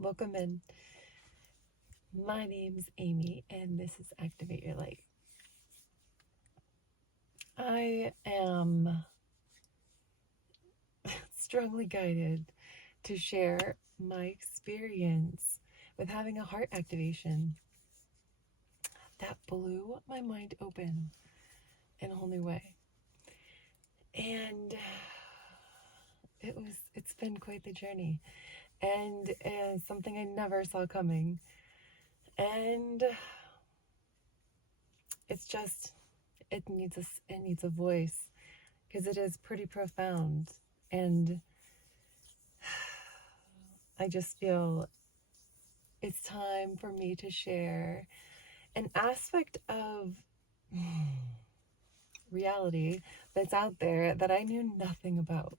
Welcome in. My name's Amy, and this is Activate Your Light. I am strongly guided to share my experience with having a heart activation that blew my mind open in a whole new way. And it's been quite the journey, and something I never saw coming. And it's just it needs a voice, because it is pretty profound. And I just feel it's time for me to share an aspect of reality that's out there that I knew nothing about.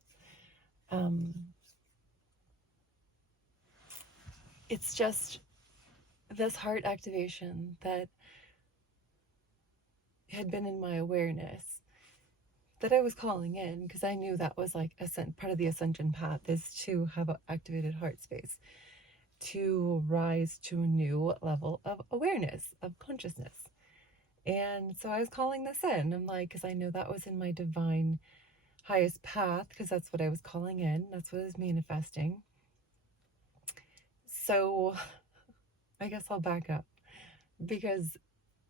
It's just this heart activation that had been in my awareness that I was calling in, because I knew that was like part of the ascension path, is to have an activated heart space, to rise to a new level of awareness, of consciousness. And so I was calling this in. I'm like, because I know that was in my divine highest path, because that's what I was calling in. That's what I was manifesting. So I guess I'll back up, because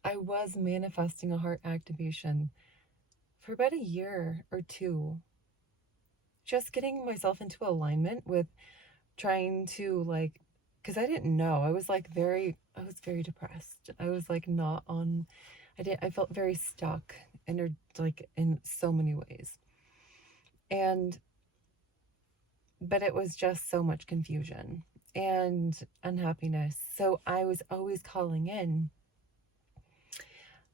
I was manifesting a heart activation for about a year or two, just getting myself into alignment with trying to, like, because I didn't know. I was very depressed. I was like not on, I felt very stuck, and like in so many ways. But it was just so much confusion and unhappiness. So I was always calling in.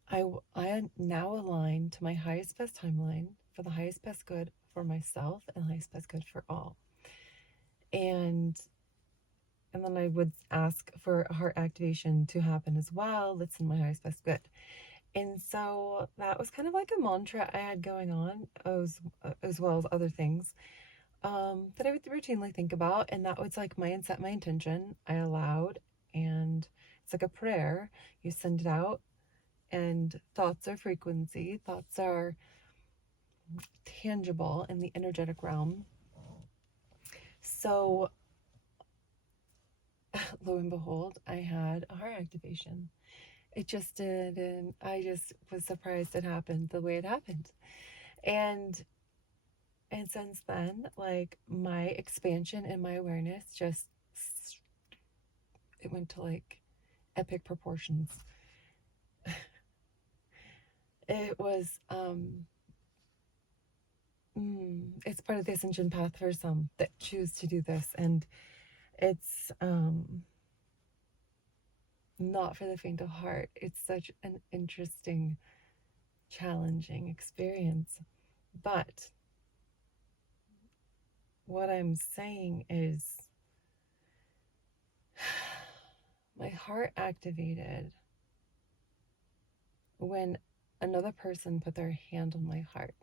I am now aligned to my highest best timeline for the highest best good for myself and highest best good for all. And then I would ask for a heart activation to happen as well. That's in my highest best good. And so that was kind of like a mantra I had going on, as well as other things that I would routinely think about. And that was like set my intention. I allowed, and it's like a prayer. You send it out, and thoughts are frequency. Thoughts are tangible in the energetic realm. So lo and behold, I had a heart activation. It just did, and I just was surprised it happened the way it happened. And since then, like, my expansion and my awareness just, it went to like epic proportions. It was it's part of the ascension path for some that choose to do this, and it's not for the faint of heart. It's such an interesting, challenging experience. But what I'm saying is, my heart activated when another person put their hand on my heart,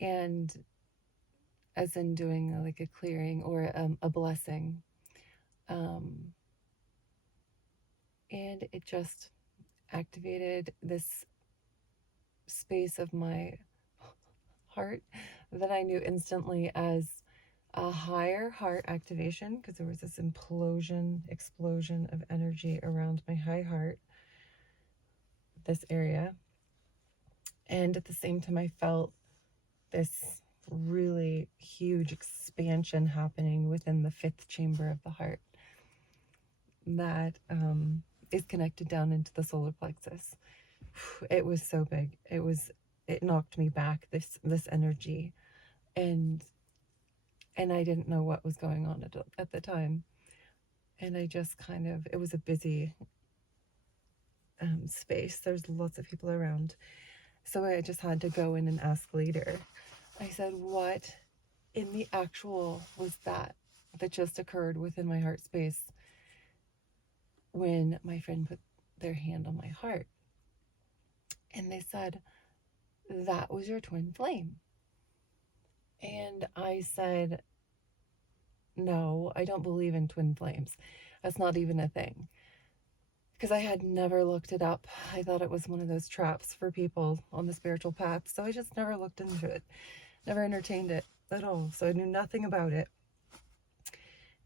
and as in doing like a clearing or a blessing, and it just activated this space of my heart that I knew instantly as a higher heart activation, because there was this explosion of energy around my high heart, this area. And at the same time, I felt this really huge expansion happening within the fifth chamber of the heart that is connected down into the solar plexus. It was so big. It knocked me back, this energy, and I didn't know what was going on at the time. And I just it was a busy space. There's lots of people around. So I just had to go in and ask later. I said, what in the actual was that just occurred within my heart space when my friend put their hand on my heart? And they said, that was your twin flame. And I said, no, I don't believe in twin flames. That's not even a thing. Because I had never looked it up. I thought it was one of those traps for people on the spiritual path. So I just never looked into it, never entertained it at all. So I knew nothing about it.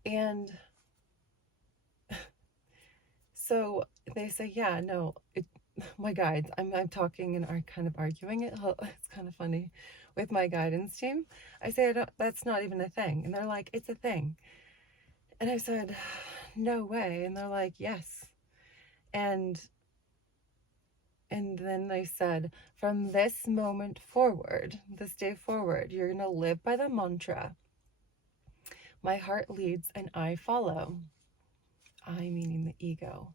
And so they say, yeah, no, my guides, I'm talking and are kind of arguing it. It's kind of funny with my guidance team. I say, that's not even a thing. And they're like, it's a thing. And I said, no way. And they're like, yes. And then they said, from this moment forward, this day forward, you're going to live by the mantra, my heart leads and I follow. I meaning the ego.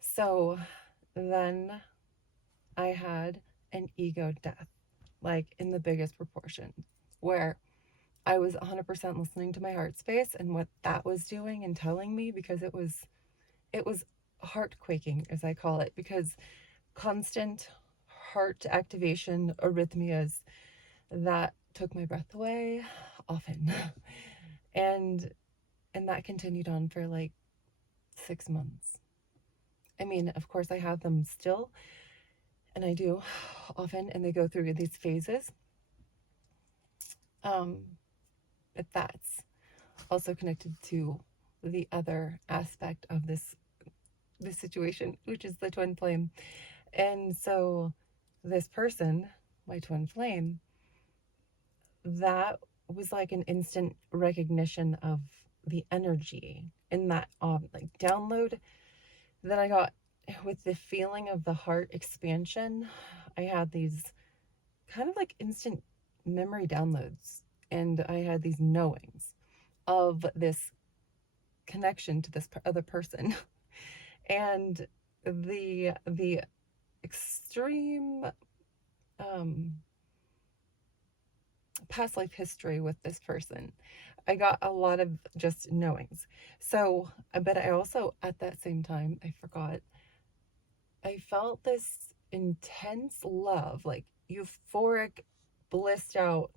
So then I had an ego death, like in the biggest proportion, where I was 100% listening to my heart space and what that was doing and telling me, because it was heart quaking, as I call it, because constant heart activation arrhythmias that took my breath away often. and that continued on for like 6 months. I mean, of course I have them still, and I do often, and they go through these phases. But that's also connected to the other aspect of this situation, which is the twin flame. And so this person, my twin flame, that was like an instant recognition of the energy in that like download that I got with the feeling of the heart expansion. I had these kind of like instant memory downloads, and I had these knowings of this connection to this other person. And the extreme past life history with this person, I got a lot of just knowings. So, but I also, at that same time, I felt this intense love, like euphoric, blissed out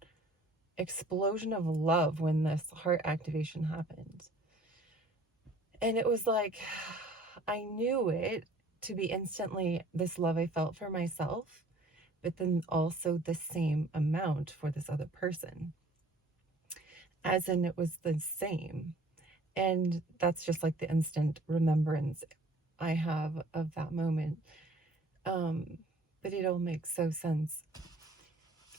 explosion of love when this heart activation happened. And it was like, I knew it to be instantly this love I felt for myself, but then also the same amount for this other person. As in, it was the same. And that's just like the instant remembrance I have of that moment. But it all makes so sense.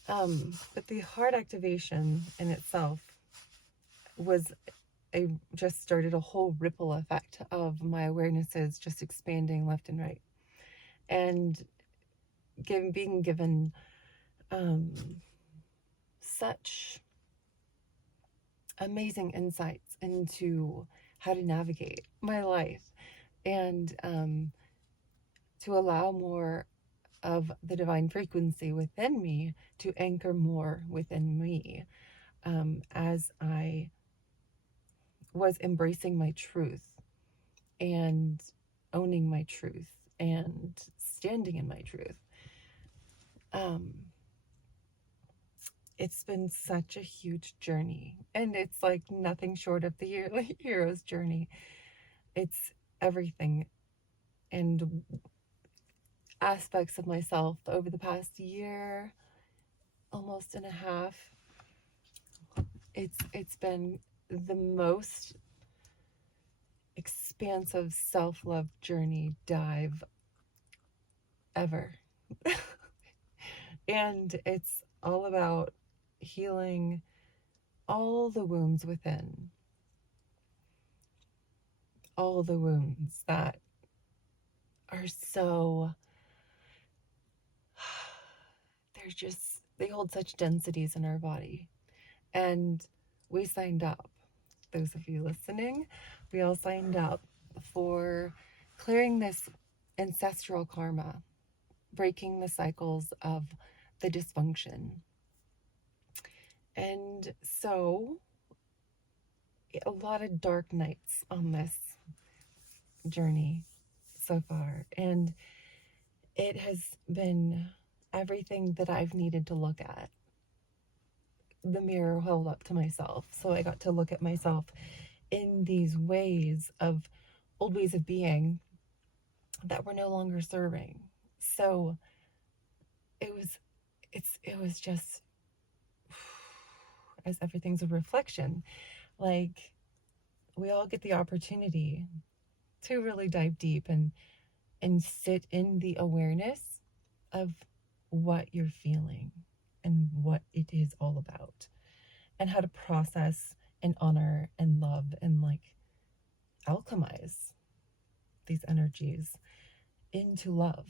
But the heart activation in itself was just started a whole ripple effect of my awarenesses just expanding left and right, and being given such amazing insights into how to navigate my life, and to allow more of the divine frequency within me to anchor more within me, as I was embracing my truth and owning my truth and standing in my truth. It's been such a huge journey, and it's like nothing short of the hero's journey. It's everything and aspects of myself over the past year, almost and a half. It's been the most expansive self-love journey dive ever. And it's all about healing all the wounds within, all the wounds that are so, they hold such densities in our body. And we signed up, those of you listening, we all signed up for clearing this ancestral karma, breaking the cycles of the dysfunction. And so, a lot of dark nights on this journey so far. And it has been everything that I've needed to look at the mirror held up to myself. So I got to look at myself in these ways of old ways of being that were no longer serving. So it was it was just, as everything's a reflection, like we all get the opportunity to really dive deep and sit in the awareness of what you're feeling and what it is all about, and how to process and honor and love and like alchemize these energies into love.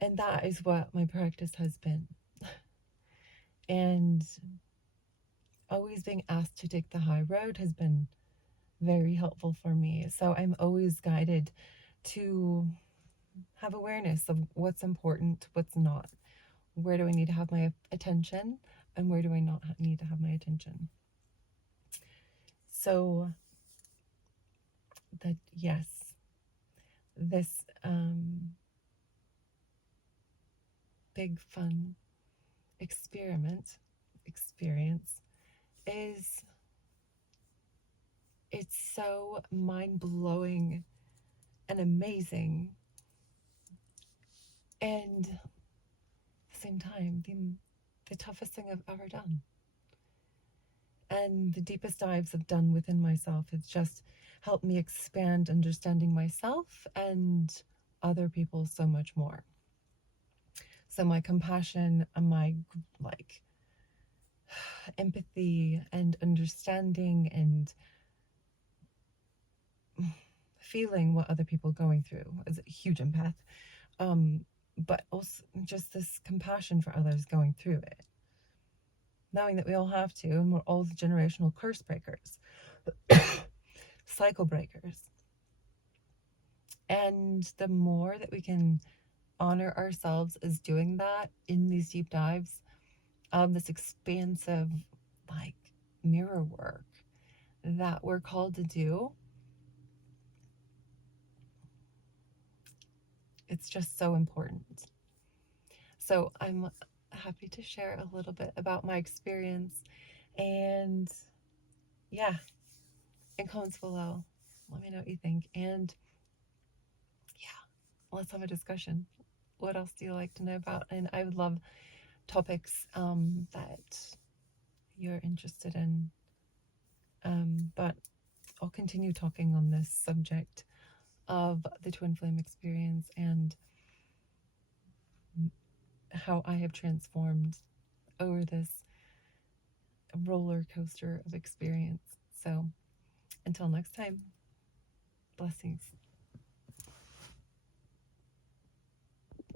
And that is what my practice has been. And always being asked to take the high road has been very helpful for me. So I'm always guided to have awareness of what's important, what's not. Where do I need to have my attention, and where do I not need to have my attention? So that, yes, this big fun experience is, it's so mind-blowing and amazing, and at the same time the toughest thing I've ever done. And the deepest dives I've done within myself has just helped me expand understanding myself and other people so much more. So my compassion and my like empathy and understanding and feeling what other people are going through, as a huge empath, but also just this compassion for others going through it, knowing that we all have to, and we're all the generational curse breakers, cycle breakers. And the more that we can honor ourselves as doing that in these deep dives of this expansive, like, mirror work that we're called to do, it's just so important. So I'm happy to share a little bit about my experience, and yeah, in comments below, let me know what you think. And yeah, let's have a discussion. What else do you like to know about? And I would love topics that you're interested in. But I'll continue talking on this subject of the twin flame experience and how I have transformed over this roller coaster of experience. So until next time, blessings.